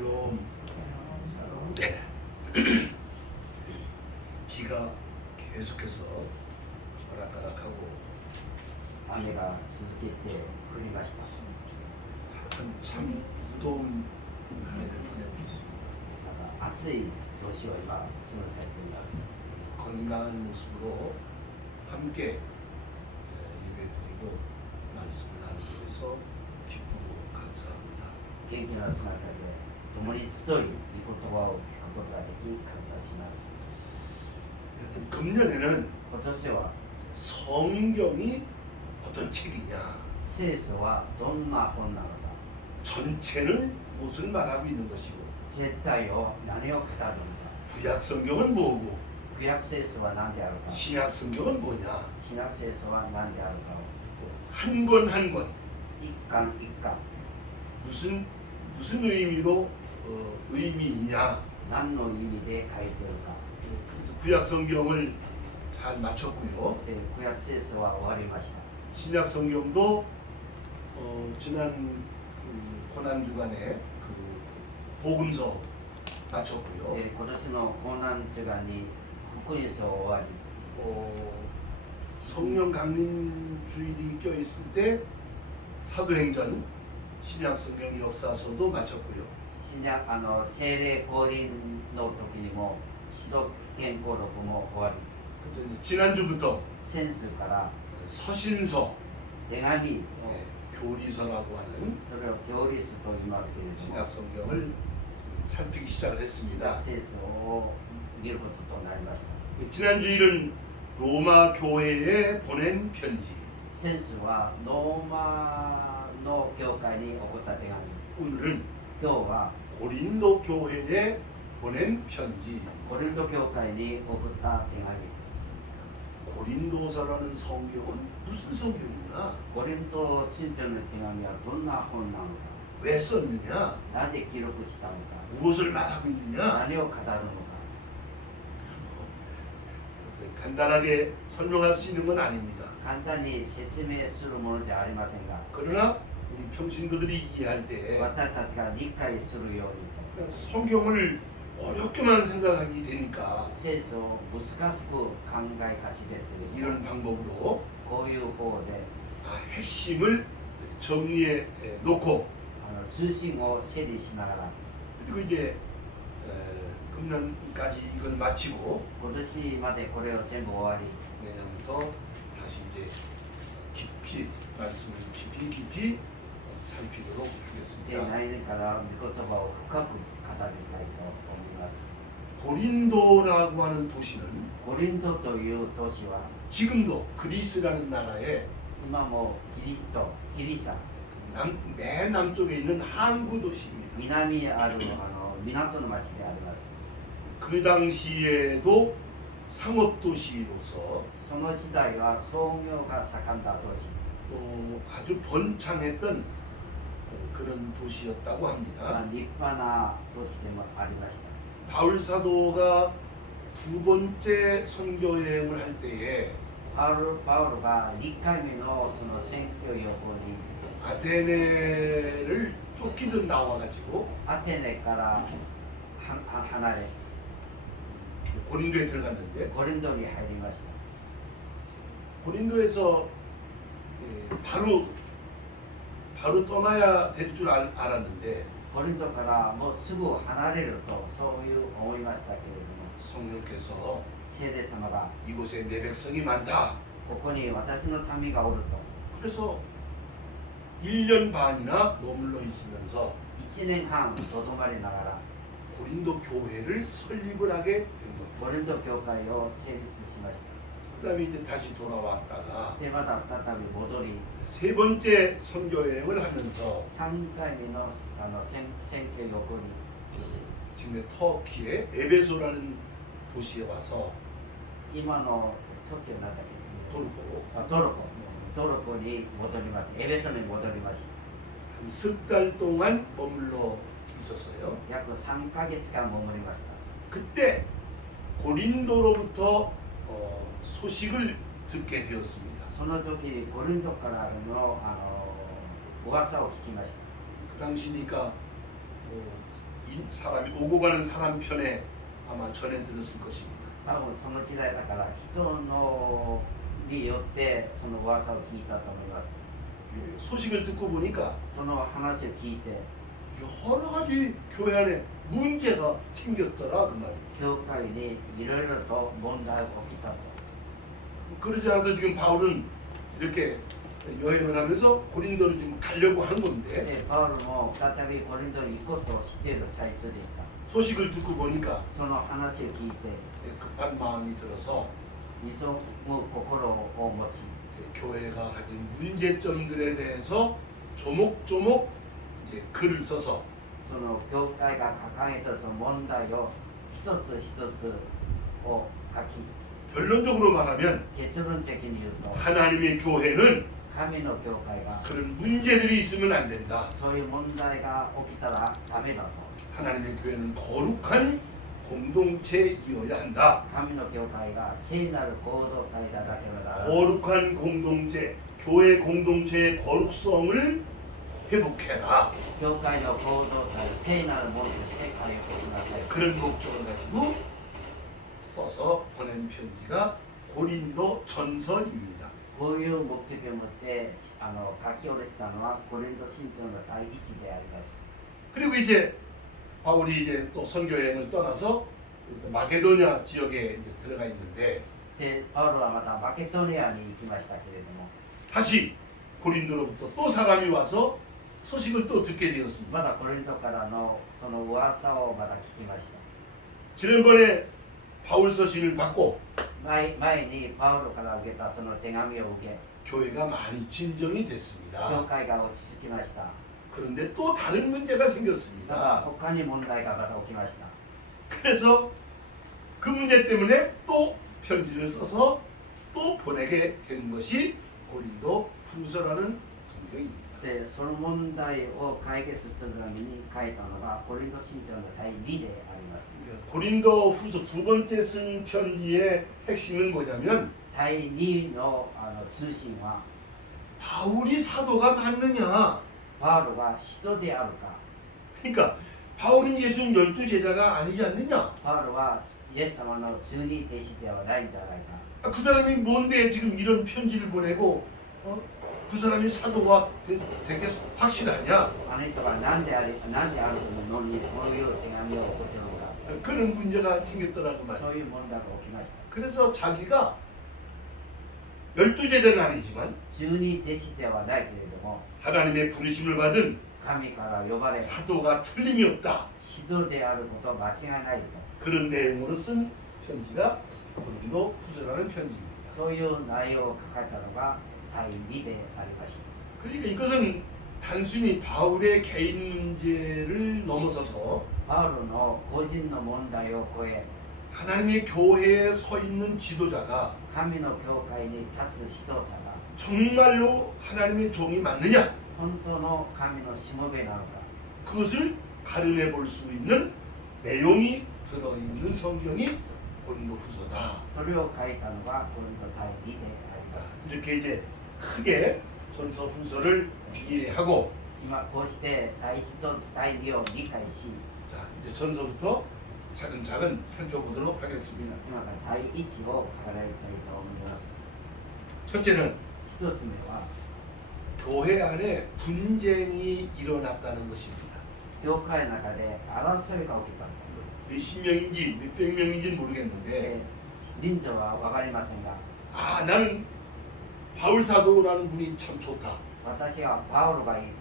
샬롬. 비가 계속해서 오락가락하고 雨が続けて降りました。 하여튼 참 무더운 한 해를 보내고 있습니다. 暑い年を今過ごされています。 건강한 모습으로 함께 예배드리고 말씀을 나누기 위해서 기쁘고 감사합니다. 元気な姿で共に集い、御言葉を聞くことができ感謝します。 하여튼 금년에는 今年は 성경이 어떤 책이냐, 聖書はどんな本なのか、 전체는 무엇을 말하고 있는 것이고 絶対を何を語るのか、 구약 성경은 뭐고 旧約聖書は何であるか、 신약 성경은 뭐냐, 新約聖書は何であるかを 한 권 한 권 一巻一巻 무슨 의미로 의미 있냐. 何の意味で書いているか。 그래서 구약 성경을 잘 마쳤고요. で、旧約聖書は終わりました。 신약 성경도 지난 고난 주간에 그 복음서 마쳤고요. で、今年の高難主願に福音書を終わり、 성령 강림 주일이 껴 있을 때 사도행전 신약 성경 역사서도 마쳤고요. 聖霊降臨の時にも使徒権行録も終わり、 그래서 이제 지난주부터 先週から 서신서, 手紙を、 교리서라고 하는 それを教理書と言いますけれども、 신약 성경을 살피기 시작을 新 했습니다. 約聖書を見ることとなりました。 지난주일은 로마 교회에 보낸 편지, 先週はローマの教会に送った手紙、 오늘은 今日は 고린도 교회에 보낸 편지. コリント教会に送った手紙です。 고린도서라는 성경은 무슨 성경이냐, コリント信徒の手紙はどんな本なのか、 왜 썼느냐, なぜ記録したのか、 무엇을 말하고 있느냐, 何を語るのか、 간단하게 설명할 수 있는 건 아닙니다. 簡単に説明するものではありませんが、 그러나 우리 평신도들이 이해할 때 私たちが理解するように、 성경을 어렵게만 생각하게 되니까 聖書を難しく考えがちですけれども、 이런 방법으로 こういう方で 핵심을 정리해 놓고 中心を整理しながら、 그리고 이제 금년까지 이걸 마치고 今年までこれを全部終わり、 내년부터 다시 이제 깊이 말씀을 깊이 살피도록 で 하겠습니다. 来年から御言葉を深く語りたいと思います。 고린도라고 하는 도시는 コリントという都市は 지금도 그리스라는 나라의 今もギリシャ、 맨 남쪽에 있는 항구 도시입니다. 南にある港の町であります。 그 당시에도 상업 도시로서 その時代は創業が盛んだ都市、 또 아주 번창했던 그런 도시였다고 합니다. 立派な都市でもありました。 바울 사도가 두 번째 선교 여행을 할 때에 パウロが2回目のその選挙旅行に 아테네를 쫓기듯 나와가지고 アテネから離れ 고린도에 들어갔는데 コリントに入りました。 고린도에서 바로 떠나야 될 줄 알았는데 コリントからもうすぐ離れるとそういう思いましたけれども、 성령께서 聖霊様が 이곳에 내 백성이 많다. ここに私の民がおると、 그래서 1년 반이나 머물러 있으면서 1年半とどまりながら 고린도 교회를 설립을 하게 된 겁니다. コリント教会を成立しました。 그다음에 이제 다시 돌아왔다가 でまた再び戻り、 세 번째 선교 여행을 하면서 3回目の選挙旅行に 지금의 터키의 에베소라는 도시에 와서 今の時は何だっけ、 돌고 トルコに戻りました。エベソに戻りました。 한 석 달 동안 머물러 있었어요. 約3ヶ月間潜りました。 그때 고린도로부터 소식을 듣게 되었습니다. その時にコリントからの噂を聞きました。 그 당시니까 사람이 오고 가는 사람 편에 아마 전해 들었을 것입니다. 多分その時代だから人のによってその噂を聞いたと思います。 소식을 듣고 보니까 その話を聞いて 여러 가지 교회 안에 문제가 생겼더라 그 말이에요. 教会にいろいろと問題が起きたと。 그러지 않아도 지금 바울은 이렇게 여행을 하면서 고린도를 지금 가려고 하는 건데 でパウロも再びコリントに行こうとしている最中でした。 소식을 듣고 보니까 その話を聞いて 급한 마음이 들어서 急ぐ心を持ち 교회가 가진 문제점들에 대해서 조목조목 이제 글을 써서 その教会が掲げたその問題を一つ一つを書き 결론적으로 말하면 結論的に言うと 하나님의 교회는 神の教会が 그런 문제들이 있으면 안 된다. そういう問題が起きたらダメだと 하나님의 교회는 거룩한 공동체이어야 한다. 神の教会が聖なる行動体だけはならない 거룩한 공동체, 교회 공동체의 거룩성을 회복해라. 教会の行動体聖なるものとして回復しなさい 그런 목적을 가지고 써서 보낸 편지가 고린도 전서입니다. こういう目的を持って書き下ろしたのはコリント信教の第一であります。 그리고 이제 바울이 이제 또 선교 여행을 떠나서 마게도냐 지역에 이제 들어가 있는데 で、パウロはまたマケドニアに行きましたけれども、 다시 고린도로부터 또 사람이 와서 소식을 또 듣게 되었습니다. まだコリントからのその噂をまだ聞きました。 지난번에 바울 서신을 받고 前にパウロから受けたその手紙を受け、 교회가 많이 진정이 教 됐습니다. 会が落ち着きました。 그런데 또 다른 문제가 また 생겼습니다. 他に問題がまた起きました。 그래서 그 문제 때문에 또 편지를 써서 또 보내게 된 것이 고린도 후서라는 성경입니다. で、その問題を解決するために書いたのがコリント信教の第2であります。 고린도 후서 두 번째 쓴 편지의 핵심은 뭐냐면 第2の通信は 바울이 사도가 맞느냐. パウロが使徒であるか、 그러니까 바울은 예수님 12제자가 아니지 않느냐. パウロはイエス様の十二弟子ではないんじゃないか。 그 사람이 뭔데 지금 이런 편지를 보내고 그 사람이 사도가 되게 확실하냐. あの人が何であるのにこういう手紙を送っているのか、 그런 문제가 생겼더라고 말이야. そういう問題が起きました。 그래서 자기가 12제자는 아니지만 十二弟子ではないけれども、 하나님의 부르심을 받은 神から呼ばれ、 사도가 틀림이 없다. 指導であることは間違いないと。 그런 내용으로 쓴 편지가 고린도 후서라는 편지입니다. そういう内容を書かれたのが第2でありました。 그러니까 이것은 단순히 바울의 개인 문제를 넘어서서 パウロの個人の問題を超え、 하나님의 교회에 서 있는 지도자가 神の教会に立つ指導者が 정말로 하나님의 종이 맞느냐. 本当の神のしもべなのか、 그것을 가름해 볼 수 있는 내용이 들어있는 성경이 고린도 후서다. それを書いたのがコリント第2であります。 이렇게 이제 크게 전서 후서를 이해하고 今こうして第1と第2を理解し、 자 이제 전서부터 차근차근 살펴보도록 하겠습니다. 今から第1を書かれたいと思います。 첫째는 一つ目は 교회 안에 분쟁이 일어났다는 것입니다. 教会の中で争いが起きたんだ。 몇십 명인지 몇백 명인지 모르겠는데 で、臨場は分かりませんが、 아 나는 바울 사도라는 분이 참 좋다. 私はパウロがいいと、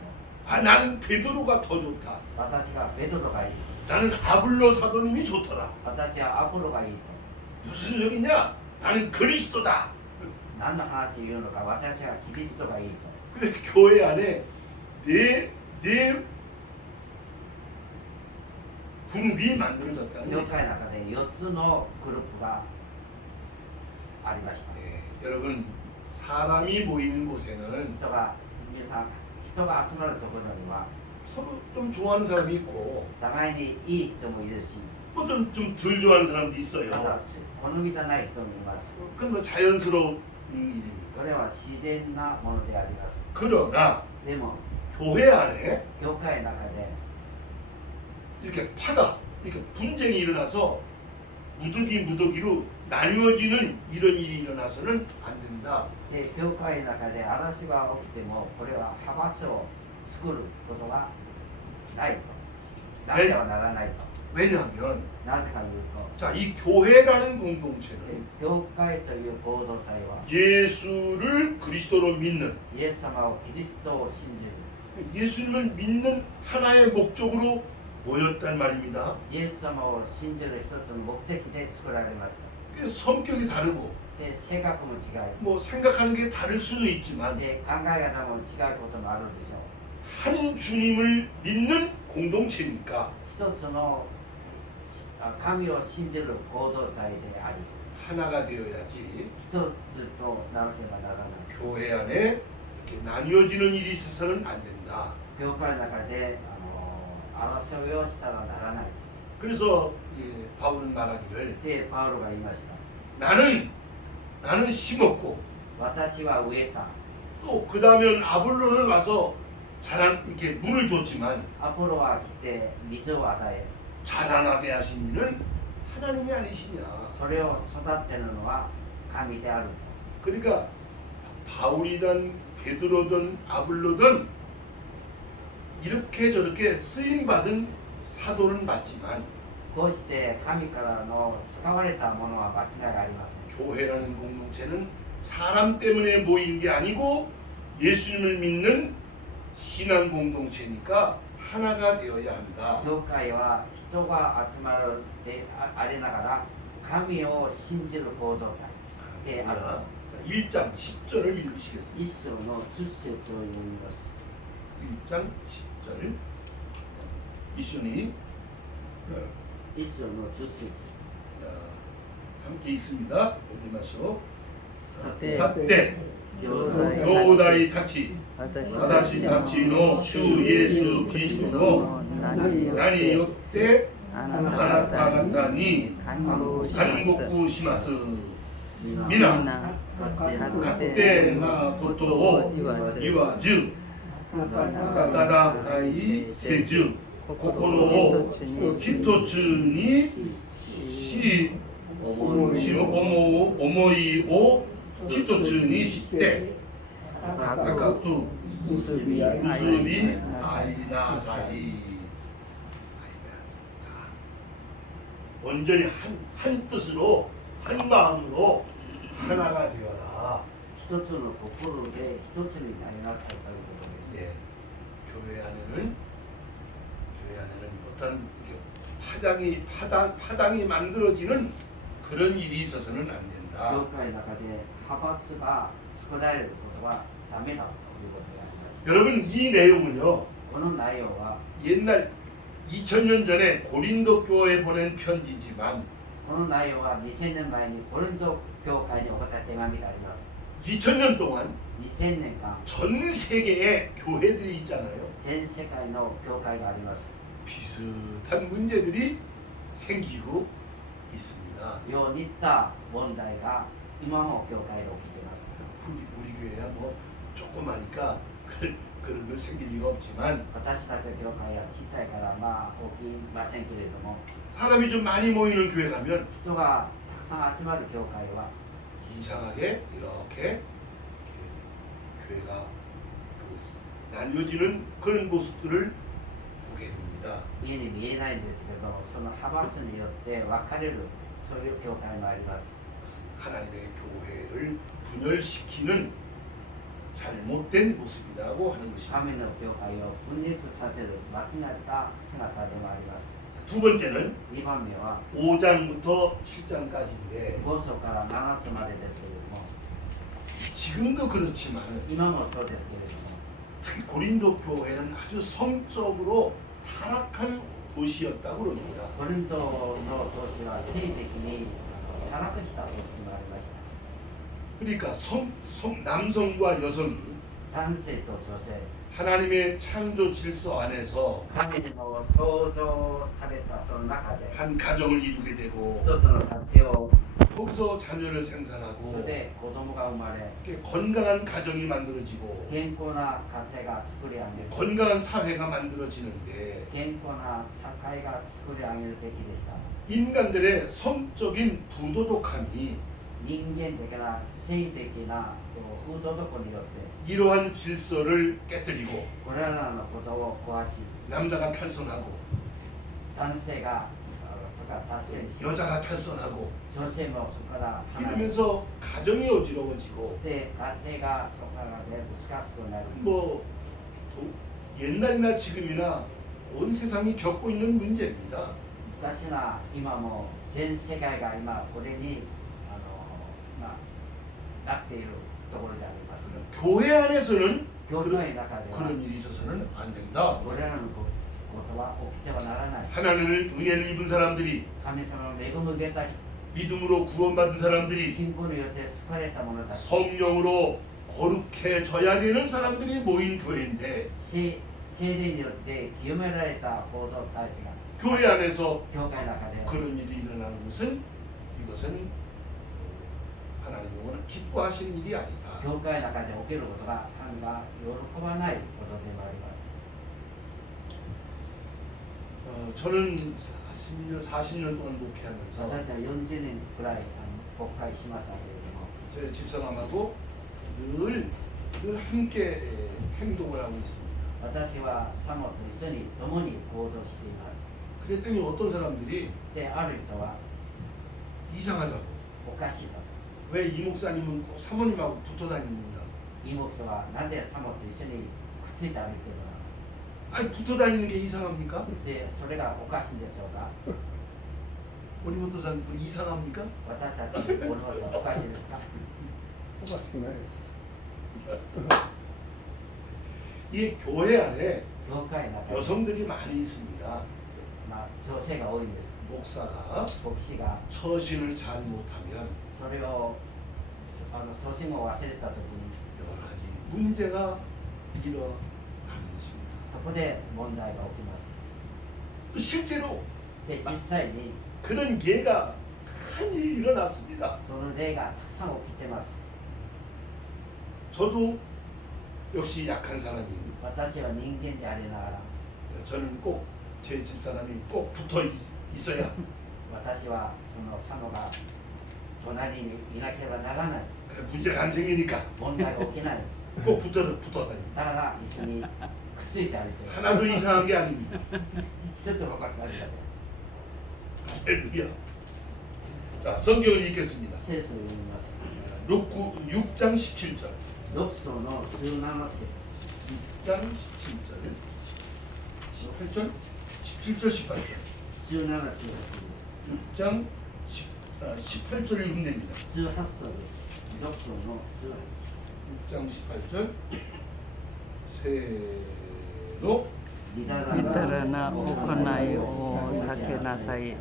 아 나는 베드로가 더 좋다. 私がペドロがいいと、 나는 아블로 사도님이 좋더라. 私はアポロがいいと、 무슨 소리냐? 나는 그리스도다. 何の話言うのか、私はキリストがいいと。 그래서 교회 안에 네 그룹이 만들어졌다는 教 거예요. 会の中で4つのグループがありました。 네, 여러분 사람이 모이는 곳에는 人が集まるところには 서로 좀 좋아하는 사람이 있고 互いにいい人もいるし、 뭐 좀 덜 좋아하는 사람도 また 있어요. 好みじゃない人もいます。 그건 뭐 자연스러운 일입니다. それは自然なものであります。 그러나 でも 교회 안에 教会の中で 이렇게 파가 이렇게 분쟁이 일어나서 무더기로 나뉘어지는 이런 일이 일어나서는 안 된다. で教会の中で嵐が起きてもこれは派閥を作ることがないとなってはならないと 왜냐하면 なぜかいうと 자, 이 교회라는 공동체는 教会という合同体は 예수를 그리스도로 믿는 イエス様をキリストを信じる 예수님을 믿는 하나의 목적으로 모였단 말입니다. イエス様を信じる一つの目的で作られました 성격이 다르고 で性格も違い 뭐 생각하는 게 다를 수는 있지만 で考え方も違うこともあるでしょう 한 주님을 믿는 공동체니까 一つの神を信じる合同体であり 하나가 되어야지 一つとならねばならない 교회 안에 이렇게 나뉘어지는 일이 있어서는 안 된다. 教会の中で争いをしたらならない 그래서 바울은 말하기를 でパウロが言いました 나는 심었고 私は植えた 또 그 다음에 아볼로는 와서 자란 이렇게 물을 줬지만 アポロは来て水を与え 자라나게 하신 이는 하나님이 아니시냐. それを育てるのは神である 그러니까 바울이든 베드로든 아볼로든 이렇게 저렇게 쓰임 받은 사도는 맞지만 こうして神からの使われたものは間違いありません 교회라는 공동체는 사람 때문에 모인 게 아니고 예수님을 믿는 신앙 공동체니까 하나가 되어야 한다. 教会は人が集まるでありながら神を信じる行動体である 1장 10절을 읽으시겠습니다. 一章の10節を読みます 1장 10절 이순이 一章の10節 함께 있습니다. 읽으마시오. さてさて兄弟たち私たちの主イエス・キリストの名によってあなた方に勧告します。皆勝手なことを言わず働いせず心を一つにし思いを一つにして高く結び合いなさい. 온전히 한 뜻으로 한 마음으로 하나가 되어라. 一つの心で一つになりなさいということです 예, 교회 안에는 어떤 파당이 만들어지는 그런 일이 있어서는 안 教 된다. 会の中で派閥が作られることはダメだということであります 여러분 이 내용은요. この内容は 옛날 2000년 전에 고린도 교회에 보낸 편지지만 この内容は2000年前にコリント教会に送った手紙であります 2000년 동안 2000年間 전 세계에 교회들이 있잖아요. 全世界の教会があります 비슷한 문제들이 생기고 있습니다. ようにいった問題が今も教会で起きています 우리 교회야 뭐 조그마니까 그런 거 생길 리가 없지만 私たちの教会はちっちゃいからまあ起きませんけれども 사람이 좀 많이 모이는 교회 가면 人がたくさん集まる教会は 이상하게 이렇게 교회가 나뉘어지는 그런 모습들을 보게 됩니다. 目に見えないんですけどその派閥によって分かれるそういう教会もあります 하나님의 교회를 분열시키는 잘못된 모습이라고 하는 것입니다. 神の教会を分裂させる間違った姿でもあります 두 번째는 2番目は 5장부터 7장까지인데 5章から7章までですけれども 지금도 그렇지만 今もそうですけれども 특히 고린도 교회는 아주 성적으로 타락한 도시였다고 그럽니다. コリントの都市は性的に堕落した都市もありました 그러니까 남성과 여성이 男性と女性 하나님의 창조 질서 안에서 神の創造されたその中で 한 가정을 이루게 되고 一つの家庭を 거기서 자녀를 それ 생산하고 で子供が生まれ 이렇게 건강한 가정이 만들어지고 健康な家庭が作り上げ 건강한 사회가 만들어지는데 健康な社会が作り上げるべきでした 인간들의 성적인 부도덕함이 人間的な性的な風土どこによって 이러한 질서를 깨뜨리고 これらのことを壊し 남자가 탈선하고 男性がそこから達成し 여자가 탈선하고 女性もそこから離れ 이러면서 가정이 어지러워지고 で家庭がそこからね難しくなる 뭐 옛날이나 지금이나 온 세상이 겪고 있는 문제입니다. 昔な今も全世界が今これになっているところであります 교회 안에서는 教会の中では 그런 일이 있어서는 안 된다. これらのことは起きてはならない 하나님을 은혜를 입은 사람들이 神様の恵みを受けた 믿음으로 구원받은 사람들이 信仰によって救われた者たち 성령으로 거룩해져야 되는 사람들이 모인 교회인데 聖霊によって清められた報道たちが 교회 안에서 教会の中で 그런 일이 일어나는 것은 이것은 하나님은 기뻐하시는 일이 아니다. 教会の中で起きることが神が喜ばないことでもあります 저는 40년 동안 私 목회하면서 は40年くらい国会しましたけれども 제 집사람하고 늘 함께 행동을 하고 있습니다. 私はサモと一緒に共に行動しています 그랬더니 어떤 사람들이 である人は 이상하다고 おかしいと 왜 이 목사님은 꼭 사모님하고 붙어 다니느냐. イモスはなんでサモと一緒にくっついて歩いているのか 아니 붙어 다니는 게 이상합니까? でそれがおかしいんでしょうか 오리모토산 이상합니까? 私たちオルモスはおかしいですか 이 교회 안에 教会の中に 여성들이 많이 있습니다. 女性が多いんです 목사가 牧師が 처신을 잘 못하면 それを初心を忘れた時に 여러 가지 문제가 일어나는 것입니다. そこで問題が起きます 또 실제로 で実際に 그런 예가 많이 일어났습니다. その例がたくさん起きてます 저도 역시 약한 사람이 私は人間でありながら 저는 꼭 제 집사람이 꼭 붙어 있어야 私はその佐野が隣にいなければならない 문제가 안 생기니까 問題が起きない 꼭 붙어 다니. だから一緒にくっついて歩いてる 하나도 이상한 게 아닙니다. 一つもおかしくありません 할렐루야. 자, 성경을 읽겠습니다. 聖書を読みます 록 6장 17절. 6章の17節 6장 17절. 18절. 17절 18절. 17、18です 6장 18절을 읽으면 됩니다. 18章です6章の 6장 18절. 세로 18みだみだらな行いを避けなさい。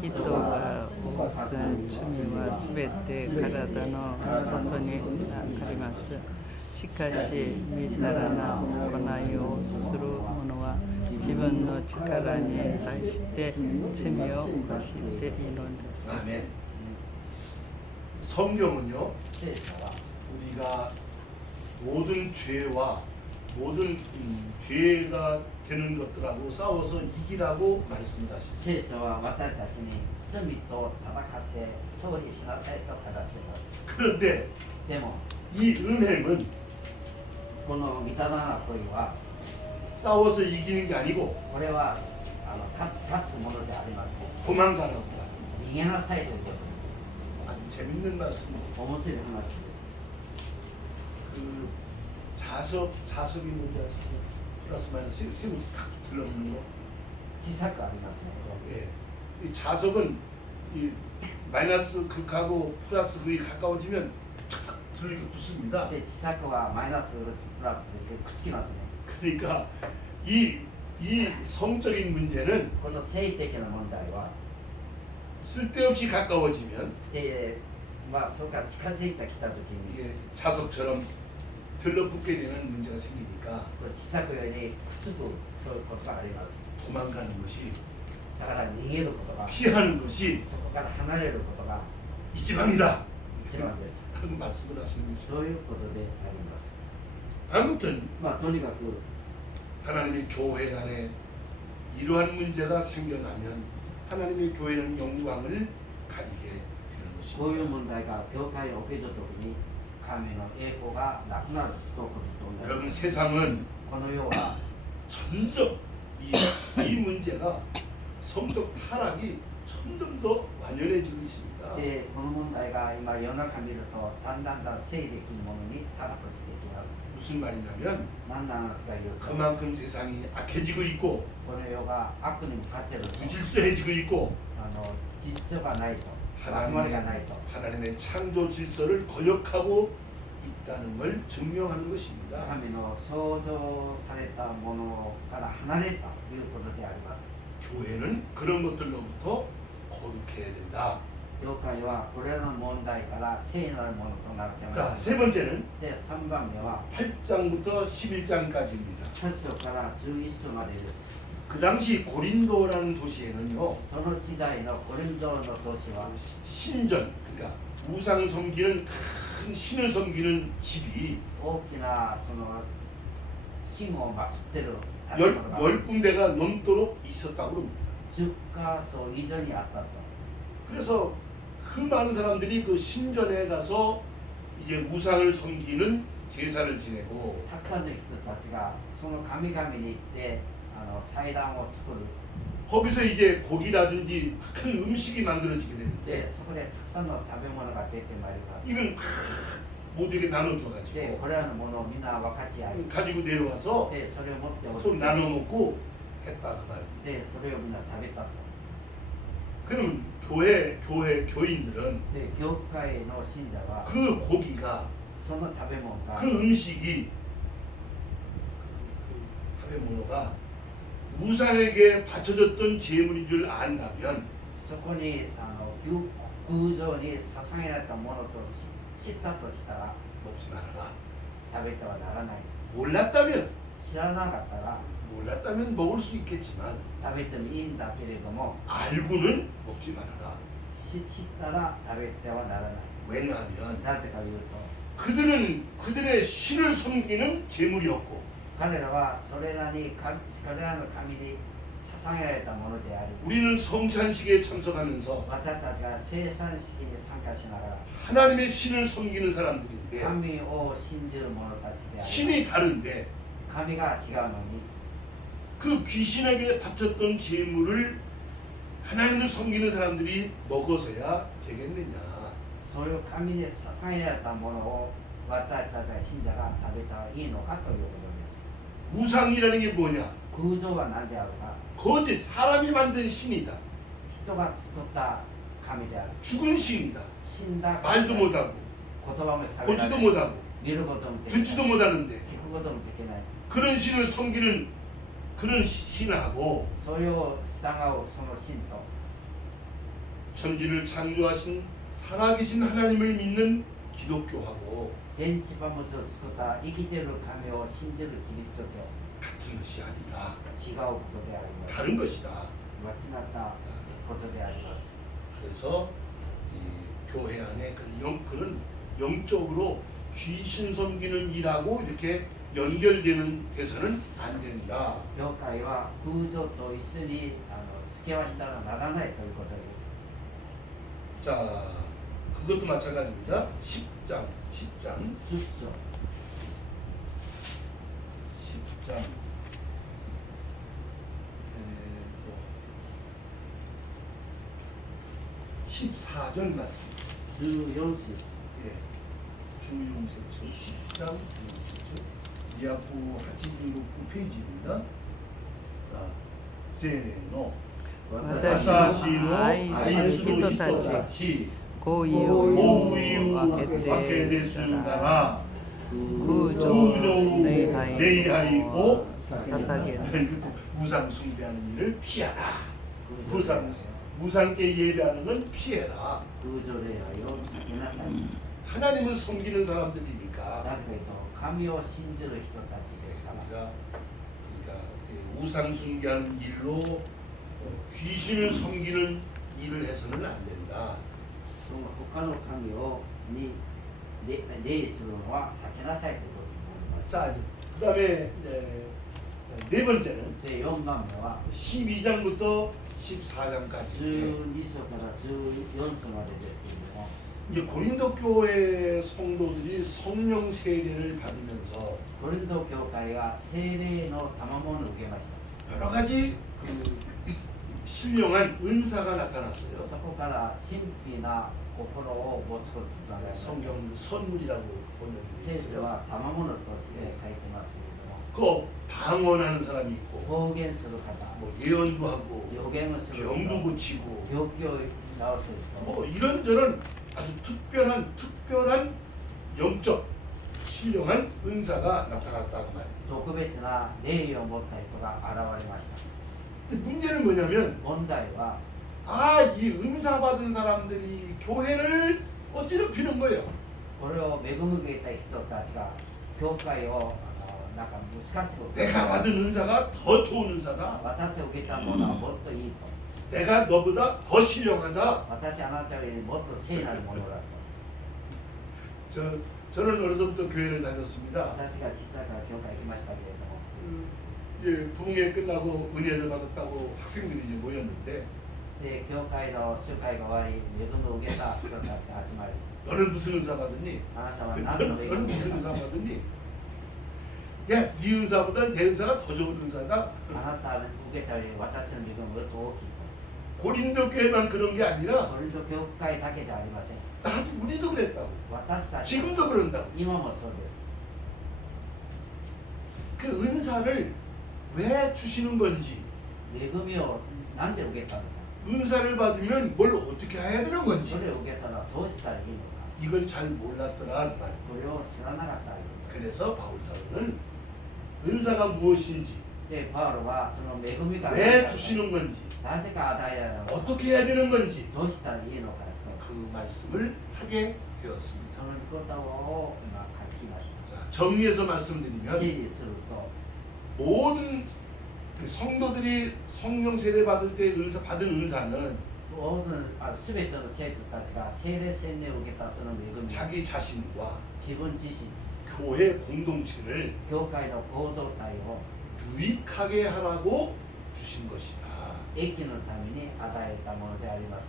人が犯す罪はすべて体の外にあります。しかし、みだらな行いをする者は自分の力に対して罪を犯しているのです。 아멘. 성경은요, 聖書は 우리가 모든 죄와 모든 죄가 되는 것들하고 싸워서 이기라고 말씀하십니다. 聖書は私たちに罪と戦って勝利しなさいと語っています 그런데 でも 이 은행은 このみだらな恋は 싸워서 이기는 게 아니고 これは勝つものでありますね 도망가라고. 逃げなさいということで 아주 재밌는 말씀. す面白い話です 그 자석이 뭔지 아시죠? 플러스 마이너스 세우지 탁 들러붙는 거. 小さくありますね 예. 이 자석은 이 마이너스 극하고 플러스 극이 가까워지면 탁 들리고 붙습니다. で小さくはマイナスプラスでくっつきますね 그러니까 이 성적인 문제는 この性的な問題は 쓸데없이 가까워지면 それから近づいてきた時に 이게 자석처럼 들러붙게 되는 문제가 생기니까 小さくよりくっつくそういうことがあります。 도망가는 것이 だから逃げることが 피하는 것이 そこから離れることが 이지방이다 一番です。 하고 말씀을 하시는 것이죠. そういうことであります。 아무튼 まあとにかく 하나님의 교회 안에 이러한 문제가 생겨나면 하나님의 교회는 영광을 가리게 되는 こういう 것입니다. 問題が教会に起きたときに神の栄光がなくなるということと同 여러분 じ。 세상은 この世は 점점 이 문제가 성적 타락이 점점 더 완연해지고 있습니다. でこの問題が今世の中見るとだんだん性的ものにタラッとしていきます。 무슨 말이냐면 何なんですか言うと、 그만큼 세상이 악해지고 있고 この世が悪に向かっていると、 무질서해지고 있고 実質がないと、集まりがないと、 하나님의 창조 질서를 거역하고 있다는 걸 증명하는 것입니다. 神の創造されたものから離れたということであります。 교회는 그런 것들로부터 거룩해야 된다. 教会はこれらの問題から聖なるものとなっていま 자, す。 세 번째는 で、3番目は 8장부터 11장까지입니다. 8章から11章までです。 그 당시 고린도라는 도시에는요, その時代のコリントの都市は 신전, 그러니까 우상 섬기는 큰 신을 섬기는 집이 大きなその神を祀っている建 열, 物が 10군데가 넘도록 있었다고 합니다. 10カ所以上にあったと。 그래서 그 많은 사람들이 그 신전에 가서 이제 우상을 섬기는 제사를 지내고 たくさんの人たちがその神々に行って祭壇を作る。 거기서 이제 고기라든지 큰 음식이 만들어지게 で 되는데 そこでたくさんの食べ物が出てまいります。 이건 모두에게 で 나눠줘가지고 これらのものをみんな分かち合い、 가지고 내려와서 でそれを持ってお 또 いて、 나눠 먹고 했다 그 말입니다. でそれをみんな食べたと。 그럼 교인들은 で教会の信者は 그 고기가 その食べ物が 그 음식이 그食べ物가 우상에게 바쳐졌던 제물인 줄 안다면 そこに偶像に捧げられたものと知ったとしたら 먹지 말아라. 食べてはならない。 몰랐다면 知らなかったら 몰랐다면 먹을 수 있겠지만 食べてもいいんだけれども、 알고는 먹지 말아라. 知ったら食べてはならない。 왜냐하면 なぜか言うと、 그들은 그들의 신을 섬기는 제물이었고 彼らはそれらに彼らの神に捧げられたものであり、 우리는 성찬식에 참석하면서 私たちが生産式に参加しながら 하나님의 신을 섬기는 사람들인데 神を信じる者たちであり、 신이 다른데 神が違うのに 그 귀신에게 바쳤던 제물을 하나님을 섬기는 사람들이 먹어서야 되겠느냐. それを神に捧げられたものを私たちが信者が食べたらいいのかということです。 우상이라는 게 뭐냐? 偶像は何であるか、 거짓 사람이 만든 신이다. 人が作った神である。 죽은 신이다. 死んだ 말도 神である。 못하고 言葉もされな 보지도 い。 못하고 見ることもできない。 듣지도 못하는데 聞くこともできない。 그런 신을 섬기는 그런 신하고 それを従うその信と 천지를 창조하신 살아계신 하나님을 믿는 기독교하고 電池貨物を作った生きている神を信じるキリスト教、 같은 것이 아니다. 違うことであります。 다른 것이다. 間違ったことであります。 그래서 이 교회 안에 그런 영적으로 귀신 섬기는 일하고 이렇게 연결되는 돼서는 안 된다. 教会は空情と一緒に付き合わせたらならないということです。 자, 그것도 마찬가지입니다. 10장. 10章 10장. 14절 맞습니다. 14節 예. 중용세처 10장 중용세처 미야쿠 하치주로쿠 페이지입니다. 자, 세노. 私の愛する人たち、こういうわけですから空情礼拝を捧げる 우상 숭배하는 일을 피하라. 우상께 예배하는 건 피해라. 空情礼拝を避けなさい。 하나님을 섬기는 사람들이니까 だけど神を信じる人たちですから。 그러니까 우상 숭배하는 일로 귀신을 섬기는 일을 해서는 안 된다. その他の神をに礼するのは避けなさいということになります。 자, 그다음에 네 번째는 で、4番目は 12장부터 14장까지 12章から14章までですけれども、 이제 고린도 교회 성도들이 성령 세례를 받으면서 コリント教会が聖霊の賜物を受けました。 여러 가지 그 신령한 은사가 나타났어요. そこから神秘な心を持つことがあります。 성경 선물이라고 번역이 聖 되어 書 있어요. は賜物として書いてますけれども、 그 방언하는 사람이 있고 方言する方、 뭐 예언도 하고 予言をする 병도 人、 고치고 病気を治せる人、 뭐 이런저런 아주 특별한 영적 신령한 은사가 나타났다고 말이에요. 特別な霊を持った人が現れました。 근데 문제는 뭐냐면 問題は、 이 은사 받은 사람들이 교회를 어지럽히는 거예요. これを恵み受けた人たちが教会をなんか難しく、 내가 받은 은사가 더 좋은 은사다. 私を受けたものはもっといいと、 내가 너보다 더 신령하다. 私あなたよりもっと聖なるものだと。 저는 어려서부터 교회를 다녔습니다. 私が小さいから教会行きましたけれども、 이제 부흥회 끝나고 은혜를 받았다고 학생들이 이제 모였는데 で教会の集会が終わり、恵みを受けた人たちが集まり、 너는 무슨 은사 받았니? あなたは何の恵 너는 みを受 무슨 けた 은사 받았니? 야, 네 은사보다 내 은사가 더 좋은 은사다. あなたが受けたより私の恵みがもっと大きいと。 고린도 교회만 그런 게 아니라 コリント教会だけではありません。 우리도 그랬다고. 私たち 지금도 그런다고. 今もそうです。 그 은사를 왜 주시는 건지, 恵みを何で受けたのか、 은사를 받으면 뭘 어떻게 해야 되는 そ 건지 れを受けたらどうしたらいいのか、 이걸 잘 몰랐더라 그 말. これを知らなかったわけです。 그래서 바울 사도는 은사가 무엇인지, で、パウロはその恵みが 왜 주시는 건지, なぜか与えられるのか、 어떻게 해야 되는 건지 どうしたらいいのかと、 그 말씀을 하게 되었습니다. その御言葉を今書きました。 자, 정리해서 整 말씀드리면 理すると、 모든 그 성도들이 성령 세례 받을 때 받은 은사는 すべての生徒たちが聖霊洗礼を受けたその恵み、 자기 자신과 自分自身、 교회 공동체를 教会の行動体を 유익하게 하라고 주신 것이다. 益のために与えたものであります。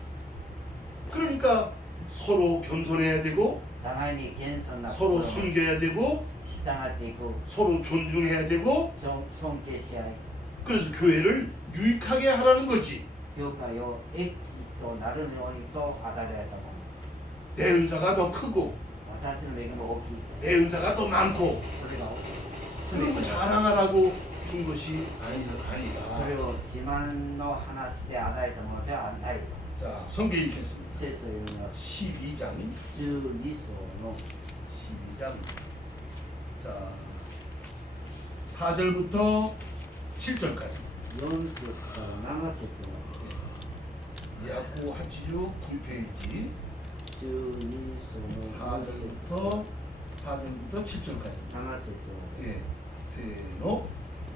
그러니까 서로 겸손해야 되고 互いに謙遜な 서로 心に 섬겨야 되고 従っていく、 서로 존중해야 되고 尊敬し合い、 그래서 교회를 유익하게 하라는 거지. 教会を益となるようにと与えられたもの。 내 은사가 더 크고 私の恵みが大きい、 내 은사가 더 많고 それが 그런 거 全て、 자랑하라고 준 것이 それ 아니다. を自慢の話で与えたものではないと。 자, 성경 읽겠습니다. 聖書を読みます。 12장 12章の 12장 자 4절부터 7절까지 4節から7節の 야구 하치유 9페이지 12章の4節 4절부터 7절까지 7節を 예, 세노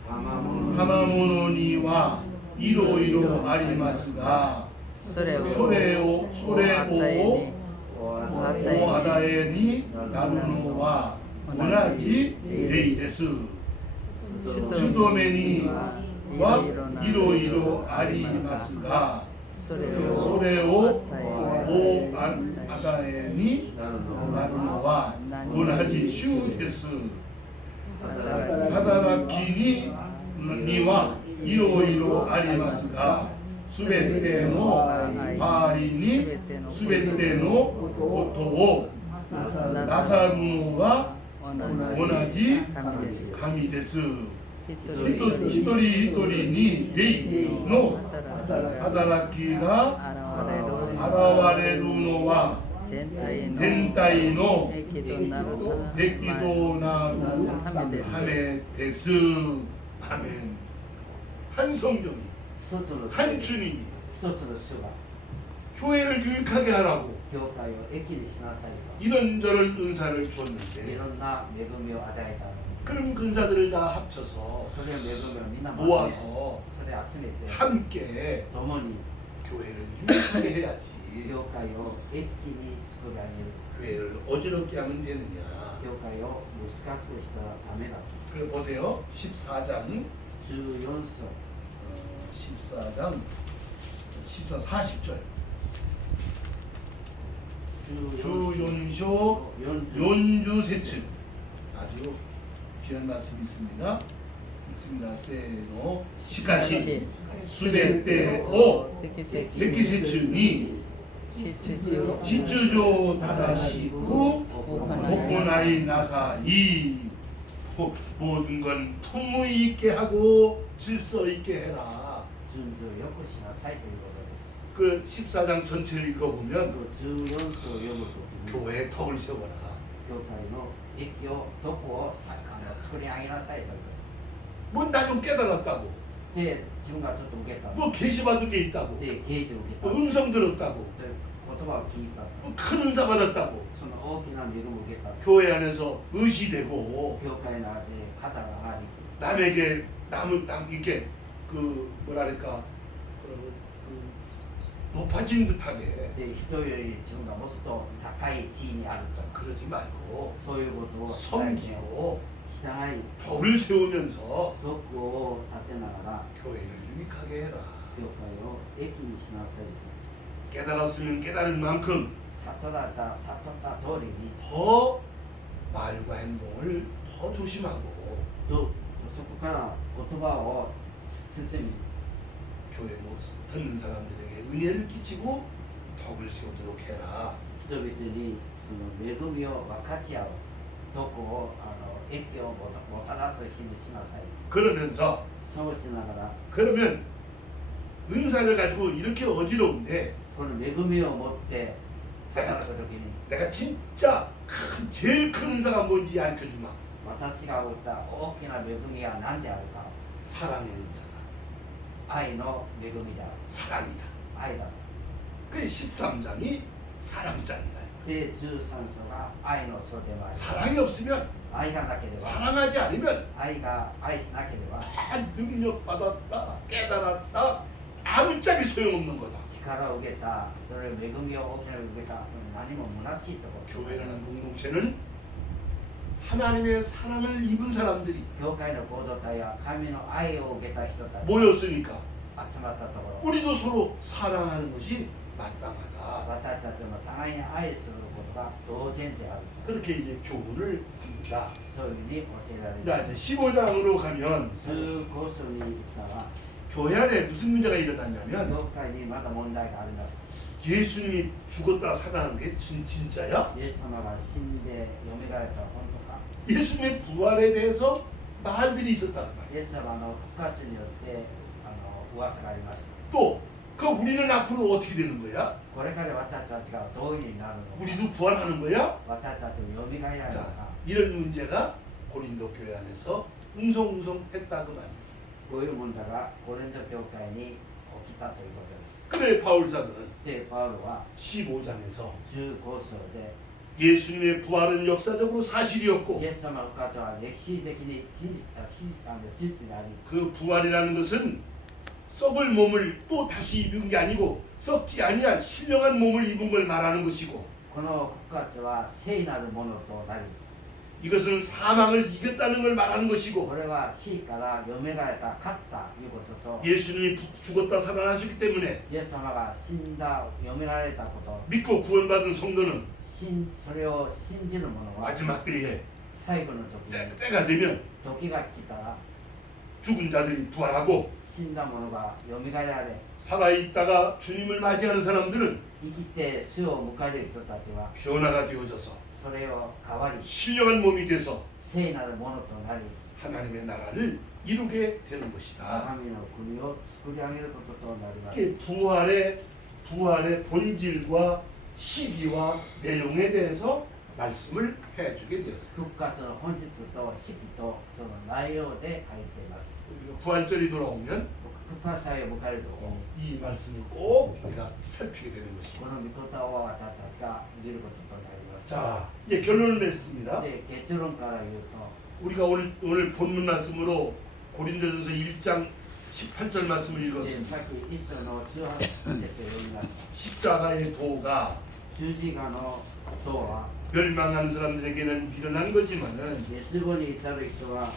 賜物 하마모노니와 이로이로 아리마스가 それを 소레오 お与え 오아다에니 나루노와 오나지 데이데스 に 주도메니와 이로이로 아리마스가 それ 소레오 を与 오아다에니 나루노와 오나지 슈데스 え 하다라키니 니와 이로이로 아리마스가 수베테노 바이니 수베테노 고토오 나사루노와 同 오나지 神です 가미데스 一 히토리 히토리니 데이 노 働きが 하다라키가 現れる 아라와레루노와 全体の 덴타이노 益となる 데키도나루 神です 하메데스 아멘. 한 성령이 一つの 한 주님이 一つの主が 교회를 유익하게 하라고 教会を益にしなさいと 이런저런 은사를 い 줬는데 ろんな恵みを与えたのに 그럼 그 은사들을 다 합쳐서 それを恵みをみんなまとめ 모아서 それを集めて 함께 共に 교회를 유익하게 해야지 教会を益に作り上げる 교회를 어지럽게 하면 되느냐 教会を難しくしたらダメだ 그래 보세요 14장 14章 14장 14, 40절 주연쇼 연주세츠 아주 귀한 말씀이 있습니다. 읽습니다. 세노 시카시 수베떼오 레키세츠니 지주조 다다시고 오코나이 나사이 모든 건 풍무 있게 하고 질서 있게 해라. 順序をよくしなさいということです 그 14장 전체를 읽어보면 14章を読むときに 교회에 덕을 세워라. 教会の益をどこを作り上げなさいという 뭐 나 좀 깨달았다고. で自分がちょっと受けた 뭐 계시받은 게 있다고. で啓示を受けた 뭐 음성 들었다고. そういう言葉を聞いた 뭐 큰 은사 받았다고. その大きな恵みを受けた 교회 안에서 의시되고 教会の中で肩が上がり 남에게 남 이렇게 그 뭐랄까 높아진 듯하게 で人より自分がもっと高い地位にあると 그러지 말고 そういうことをしないで 섬기고 従い 덕을 세우면서 徳を立てながら 교회를 유익하게 해라. 教会を益にしなさい 깨달았으면 깨달은 만큼 悟られた悟った通りに 더 말과 행동을 더 조심하고 とそこから言葉を包み 교회 못 듣는 사람들에게 은혜를 끼치고 덕을 세우도록 해라. 人々にその恵みを分かち合う徳を益をもたらす日にしなさい 그러면서 そうしながら 그러면 은사를 가지고 이렇게 어지러운데 この恵みを持って働くときに 내가 진짜 제일 큰 은사가 뭔지 알려주마. 私が打った大きな恵みは何であるか 사랑의 은사다. 愛の恵みである 사랑이다. 愛だ 그 13장이 사랑장이다. で13章が愛の章でもあり 사랑이 없으면 愛がなければ 사랑하지 않으면 愛しなければ 능력 받았다 깨달았다 아무짝에 소용없는 거다. 力を受けたそれを恵みを大きな受けた何も虚しいところ 교회라는 공동체는 하나님의 사랑을 입은 사람들이 教会の行動体は神の愛を受けた人たち 모였으니까 集まったところ 우리도 서로 사랑하는 것이 마땅하다. 私たちも互いに愛することが同然である 그렇게 이제 교훈을 합니다. そういうふうに教えられる 자, 이제 15장으로 가면 15章に行ったら 교회 안에 무슨 문제가 일어났냐면 教会にまだ問題があります 예수님이 죽었다 살아난 게 진짜야? イエス様が死んでよみがえった本当か 예수님의 부활에 대해서 말들이 있었단 말이야. イエス様の復活によって噂がありました 또 그 우리는 앞으로 어떻게 되는 거야? これから私たちがどういうふうになるのか 우리도 부활하는 거야? 私たちもよみがえられるの 자, か 이런 문제가 고린도 교회 안에서 웅성웅성했다 그 말이야. こういう問題がコリント教会に起きたということです 그래 바울 사도는 でパウロは 15장에서 15章で 예수님의 부활은 역사적으로 イ 사실이었고 エス様の復活は歴史的に真実であり 그 부활이라는 것은 썩을 몸을 또 다시 입은 게 아니고 썩지 아니한 신령한 몸을 입은 걸 말하는 것이고 この復活は聖なるものとなり 이것은 사망을 이겼다는 걸 말하는 こ 것이고 れは死からよみがえった勝ったということと 예수님이 죽었다 살아나셨기 때문에 イエス様が死んだよみがえったこと 믿고 구원받은 성도는 それを信じる者は 마지막 때에 最後の時に 때가 되면 時が来たら 죽은 자들이 부활하고 死んだ者がよみがえられ 살아있다가 주님을 맞이하는 사람들은 生きて死を迎える人たちは 변화가 되어져서 それを変わり 신령한 몸이 돼서 聖なるものとなり 하나님의 나라를 이루게 되는 것이다. 神の国を作り上げることとなります 이게 부활의 본질과 시기와 내용에 대해서 말씀을 해주게 되었습니다. 復活の本質と式とその内容で書いています 우리가 부활절이 돌아오면 復深さへ向かうときに 이 말씀을 꼭 우리가 살피게 되는 こ 것입니다. の御言葉を私たちが見ることとなります。 자, 이제 결론을 냈습니다. で結論から言うと 우리가 오늘 본문 말씀으로 고린도전서 1장 18절 말씀을 で 읽었습니다. さっき一章の18節を読みました。 십자가의 도가 十字架の塔は 멸망하는 사람들에게는 미련한 거지만은 滅亡に至る人は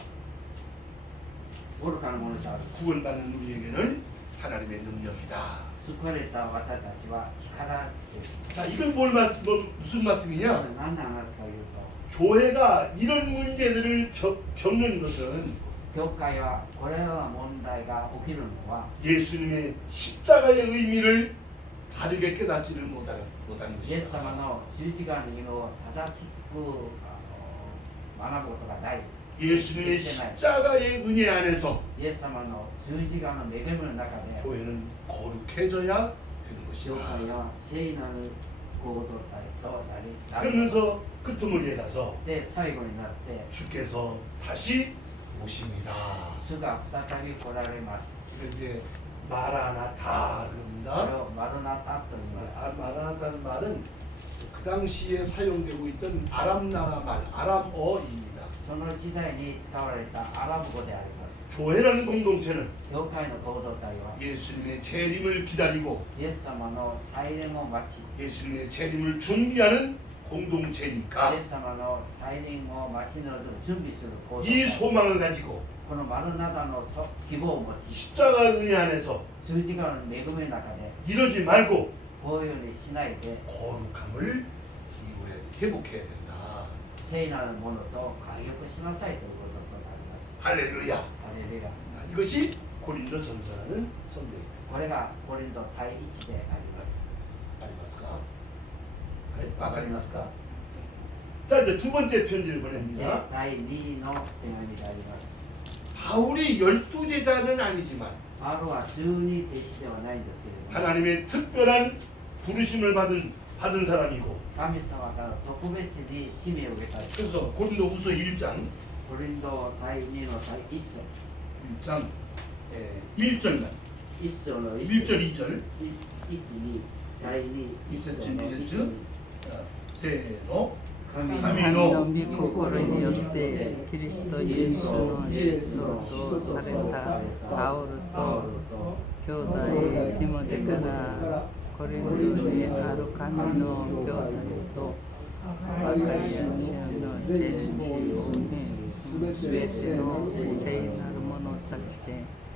愚かなものである。 구원받는 우리에게는 하나님의 능력이다. 救われた私たちは力です。 자, 이건 무슨 말씀이냐? 何の話か言うと 교회가 이런 문제들을 겪는 것은 教会はこれらの問題が起きるのは 예수님의 십자가의 의미를 바르게 깨닫지를 못한 イエス 것이다. 様の十字架の意味を正しく学ぶことがない。 예수님의 십자가의 은혜 안에서 イエス様の十字架の恵みの中で 교회는 거룩해져야 되는 教会 것이다. は聖なる行動体となる。 그러면서 끄트머리에 가서 で最後になって 주께서 다시 오십니다. 主が再び来られます。 이제 마라나타 これ 그럽니다. をマルナタと言います。 마라나타는 말은 그 당시에 사용되고 있던 아람 나라 말, 아람어입니다. その時代に使われたアラブ語であります。 교회라는 공동체는 教会の行動体は 예수님의 재림을 기다리고 イエス様の再臨を待ち、 예수님의 재림을 준비하는 공동체니까 イエス様の再臨を待ち望む準備する行動 이 体。 소망을 가지고 このマルナタの希望を持ち、 십자가 은혜 안에서 十字架の恵みの中で 이러지 말고 こういうようにしないで 거룩함을 회복해야 된다. 聖なるものと回復しなさいということとなります。 할렐루야. ハレルヤ。 이것이 고린도 전서라는 성경입니다. これがコリント第一であります。 알리마스까? 알리마스까? 자, 이제 두 번째 편지를 で 보냅니다. 第2の手紙であります。 바울이 12제자는 아니지만 パウロは12弟子ではないんですけれども、 하나님의 특별한 부르심을 받은 사람이고 神様から特別に使命を受けた人。 그래서 고린도 후서 1장 コリント第2の第1章。 1장 1절만 1章の 1절 2절 1、2、第2、1章の 1절 1 2절 세노 神神神のの御心によってキリストイエスの使徒とされたパウルと兄弟ティモテからコリントにある神の兄弟とアカイア人の全地をすべての聖なる者たちで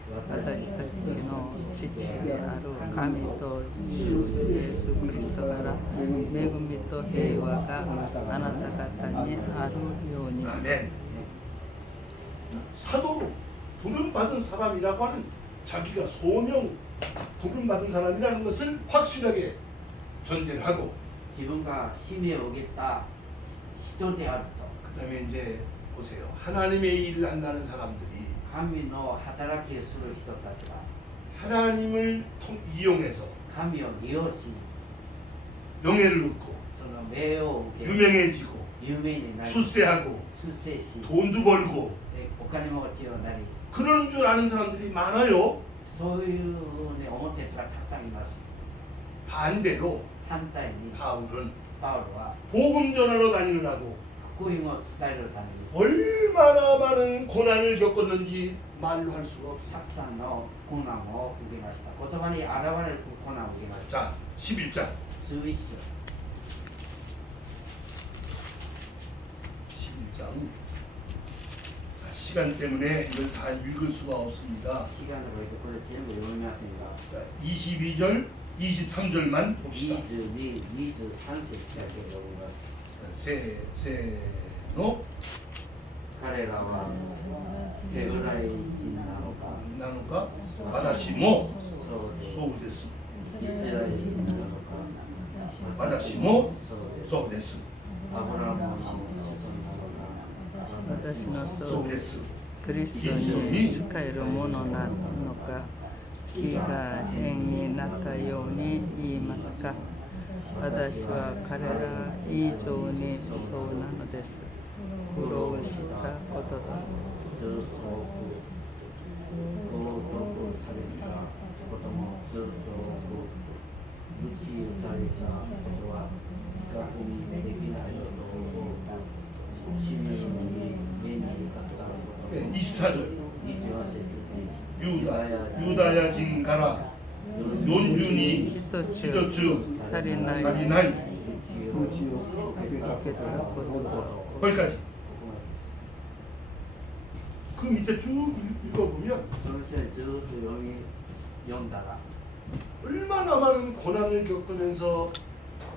私たちの父である神と主イエス・キリストから恵みと平和があなた方にあるように。 아멘. 사도로 부름받은 사람이라고 하는 자기가 소명 부름받은 사람이라는 것을 확실하게 전제를 하고 自分が使命を受けた人であると。 그 다음에 이제 보세요. 하나님의 일을 한다는 사람들이 神の働きをする人たちは 하나님을 이용해서 神を利用し、 명예를 얻고 その名誉を受け、 유명해지고 有名になり、 출세하고 出世し、 돈도 벌고 お金持ちになり、 그런 줄 아는 사람들이 많아요. そういうふうに思っている人がたくさんいます。 반대로 反対に 바울은 パウロは 복음 전하러 다니느라고 福音を伝えるために 얼마나 많은 고난을 겪었는지 말로 할 수가 없어요. たくさんの困難を受けました。言葉に現れる困難を受けました。 자, 11장 11章。 11장 시간 때문에 이걸 다 읽을 수가 없습니다. 時間のことこれ全部読みませんが、 자, 22절, 23절만 봅시다. 22、23節だけ読みます。 세노 彼らはユダヤ人なのか、 나누가 바다시모 そうです。 소우데스 イスラエル人なのか、 바다시모 そうです。 소우데스 アブラハムの子孫なのか、私のそう 소우데스 クリストに仕えるものなのか、木が変になったように言いますか。私は彼ら以上にそうなのです。苦労したことだ。ずっと冒涜された 14절 24節に 유다야 진 가라 연준이 히토츠 히도츠 다리나이 다리나이 口をかけた受けたことを 거기까지. 그 밑에 쭉 읽어보면 その人にずっと読んだら 얼마나 많은 고난을 겪으면서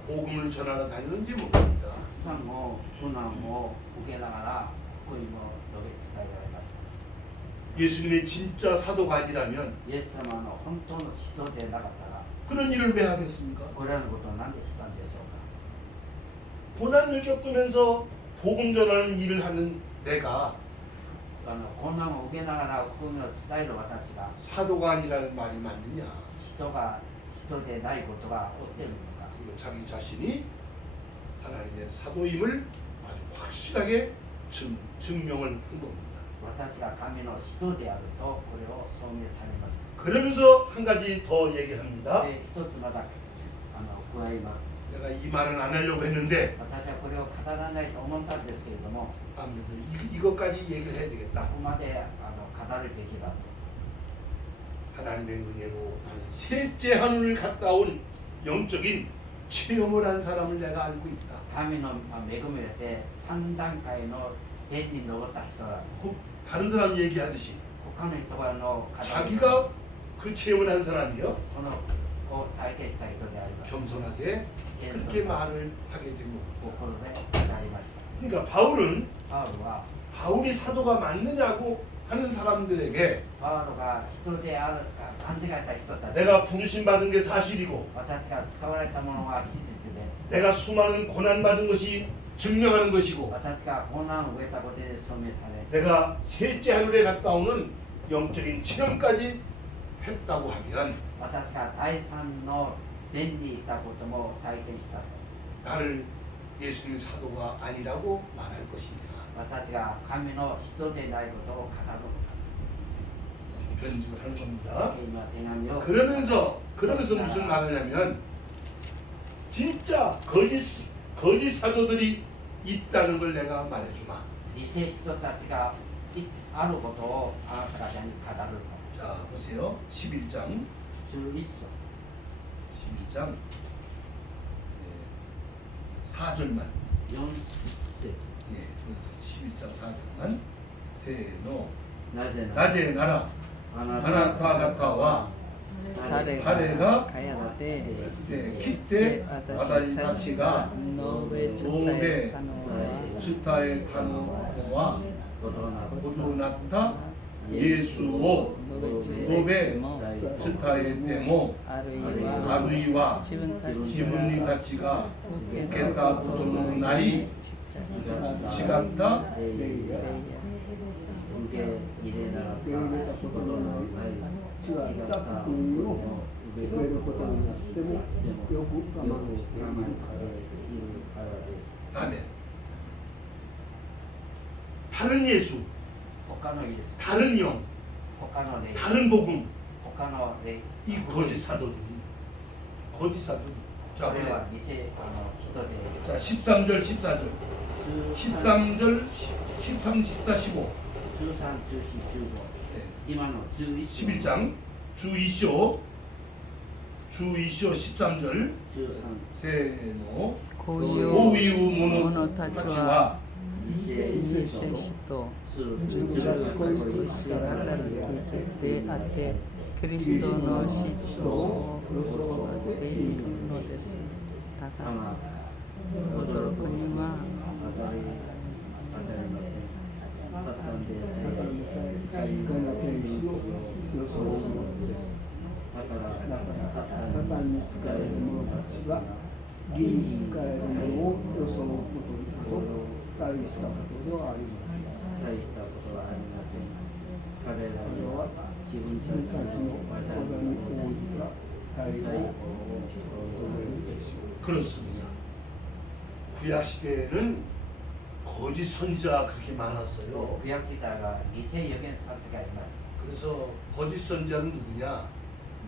복음을 전하러 다니는지 모릅니다. たくさんの苦難を受けながら福音を述べ伝えられました。 예수님의 진짜 사도가 아니라면 イエス様の本当の使徒でなかったら 그런 일을 왜 하겠습니까? これらのことを何でしたんでしょうか。 고난을 겪으면서 복음 전하는 일을 하는 내가 困難を受けながら福音を伝える私が 사도가 아니라는 말이 맞느냐? 使徒でないことが起っているのか。 그리고 자기 자신이 하나님의 사도임을 아주 확실하게 증명을 한 겁니다. 私が神の使徒であるとこれを証明されました。 그러면서 한 가지 더 얘기합니다. で、一つまだ加えます。 내가 이 말은 안 하려고 했는데 私はこれを語らないと思ったんですけれども、 아무래도 이것까지 얘기를 해야 こ 되겠다. こまで語るべきだと。 하나님의 은혜로 나는 셋째 하늘을 갔다 온 영적인 체험을 한 사람을 내가 알고 있다. 神の恵みで3段階の天に登った人だ。 그 다른 사람 얘기하듯이 他の人が語る 자기가 그 체험을 한 사람이요. そのを体験した人であります。 겸손하게 그렇게 말을 하게 된 겁니다. 心で語りました。 그러니까 바울은 パウロは 바울이 사도가 맞느냐고 하는 사람들에게 パウロが使徒であるか勘違いした人たち、 내가 부르심 받은 게 사실이고 私が使われたものは事実で、 내가 수많은 고난 받은 것이 증명하는 것이고 私が困難を受けたことで証明され、 내가 셋째 하늘에 갔다 오는 영적인 체험까지 했다고 하면 私が第三の殿にいたことも体験したと。 나를 예수님의 사도가 아니라고 말할 것이냐. 私が神の使徒でないことを語るのか。 변증을 하는 겁니다. 今手紙を 그러면서 무슨 말하냐면 진짜 거짓 사도들이 있다는 걸 내가 말해주마. 偽使徒たちがあることをあなた方に語ると。 자 보세요. 11장 11章 11장 4절만 4節 예, 11장 4절만 세노 なぜなら 나제 나라 あな 아나타가타와 誰が 彼が かやって 예, 기때 私たちが 아다리타치가 ノーベチタエタノは 츠타의 타노와 ことなく 고도나타 예수오 ノベチ 노베 も 츠타의 때모 あるいは 아루이와 自分たち 지분이 が 타치가 受け 겠다 たこ 고도 と 의 の 나이 違 시간타 受け入れなかったことのない違った福音を受けることになってもよく我慢しているからです。 아멘. 다른 예수, 他のイエス、 다른 영, 他の霊、 다른 복음, 他の霊、 이 거짓 사도들이 거짓 사도들. 자 これ 보세요. は偽使徒で 자 13절, 14절, 13절, 13, 14, 15. 13、14、15、 네. 今の11章 11장 주 2쇼, 주 2쇼 13절 13、 세노 こういう 오이우 者 모노 たちは 타치와 偽使徒する純情な恋し働きであってキリストの使徒を行っているのです。ただ驚くにはサタンで最高の天使を予想するのです。だからサタンに使える者たちが義に使えるものを予想することと大したことではありません。大したことはありません。彼らは自分たちの技に応じた最高を求めるでしょう。 그렇습니다. 구약 시대에는 거짓 선지자가 그렇게 많았어요. 旧約時代は偽預言者たちがいました。 그래서 거짓 선지자는 누구냐?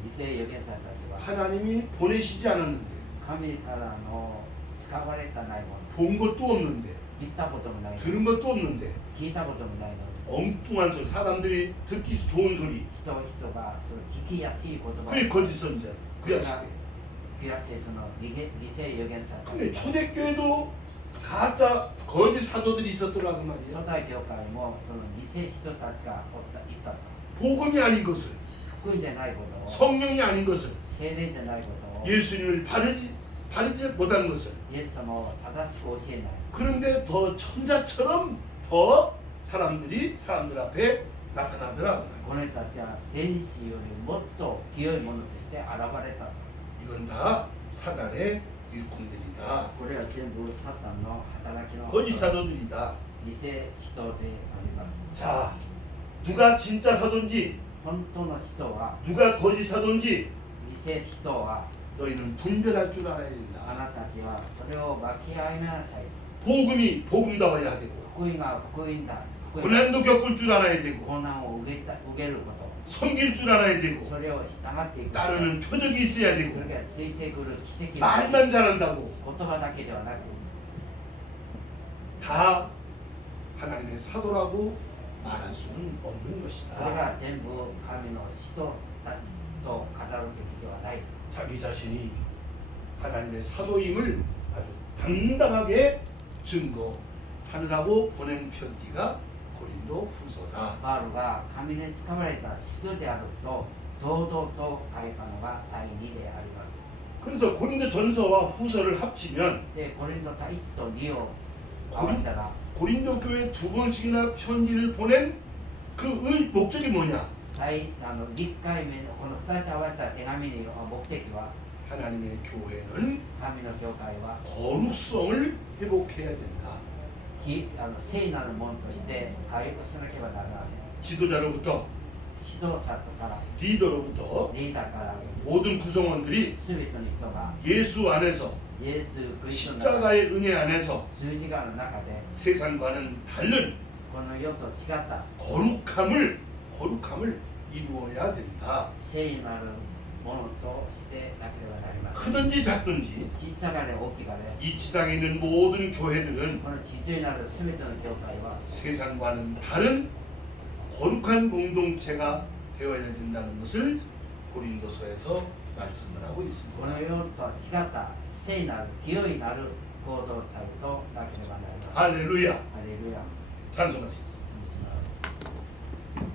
偽預言者たちは 하나님이 보내시지 않았는데 神からの使われたないもの、 본 것도 없는데 聞いたこともないのに、 들은 것도 없는데 聞いたこともないのに、 엉뚱한 소리, 사람들이 듣기 좋은 소리, 人がその聞きやすい言葉 그게 거짓 선지자, 그야 시대. ピラセスの理性預言者 근데 초대교회도 가짜 거짓 사도들이 있었더라고 初 말이야. 代教会もその偽人たちがいたと 복음이 아닌 것을, 福音でないことを 성령이 아닌 것을, 聖霊じゃないことを 예수님을 바르지 못한 것을. イエス様を正しく教えない 그런데 더 천사처럼 더 사람들 앞에 나타나더라. この人たちは天使よりもっと清いものとして現れたと 이건 다 사단의 일꾼들이다. これは全部サタンの働きの 거짓 사도들이다. 偽使徒であります 자, 누가 진짜 사도인지, 本当の使徒は 누가 거짓 사도인지 偽使徒は 너희는 분별할 줄 알아야 あ 된다. なたたちはそれを分け合いなさい 복음이 복음다워야 되고, 福音が福音だ福音 고난도 겪을 줄 알아야 되고, 困難を受けること 섬길 줄 알아야 되고, それを従っていく 따르는 표적이 있어야 そ 되고, れがついてくる奇跡 말만 잘한다고 言葉だけではなく 다 하나님의 사도라고 말할 수는 없는 それ 것이다. が全部神の使徒たちと語るべきではない 자기 자신이 하나님의 사도임을 아주 당당하게 증거하느라고 보낸 편지가 고린도 후서다. パウロが神で使われた使徒であると堂々と書いたのが第2であります 그래서 고린도 전서와 후서를 합치면 でコリント第1と2を合わせたら 고린도 교회 두 번씩이나 편지를 보낸 그 목적이 뭐냐? 1回目のこの2つ合わせた手紙の目的は 하나님의 교회는 神の教会は 거룩성을 회복해야 된다. 聖なるものとして回復しなければなりません 지도자로부터 指導者から 리더로부터 リーダーから 모든 구성원들이 全ての人が 예수 안에서 イエス・クリストの中で 십자가의 은혜 안에서 十字架の中で 세상과는 다른 この世と違った 거룩함을 이루어야 된다. 聖なるものとしてなければなりません 크든지 작든지 ちっちゃがれ大きがれ 이 지상에 있는 모든 교회들은 この地上になる全ての教会は 세상과는 다른 거룩한 공동체가 되어야 된다는 것을 고린도서에서 말씀을 하고 こ 있습니다. の世とは違った聖なる清いなる行動体となければなりません 할렐루야. ハレルヤ 찬송하시겠습니다.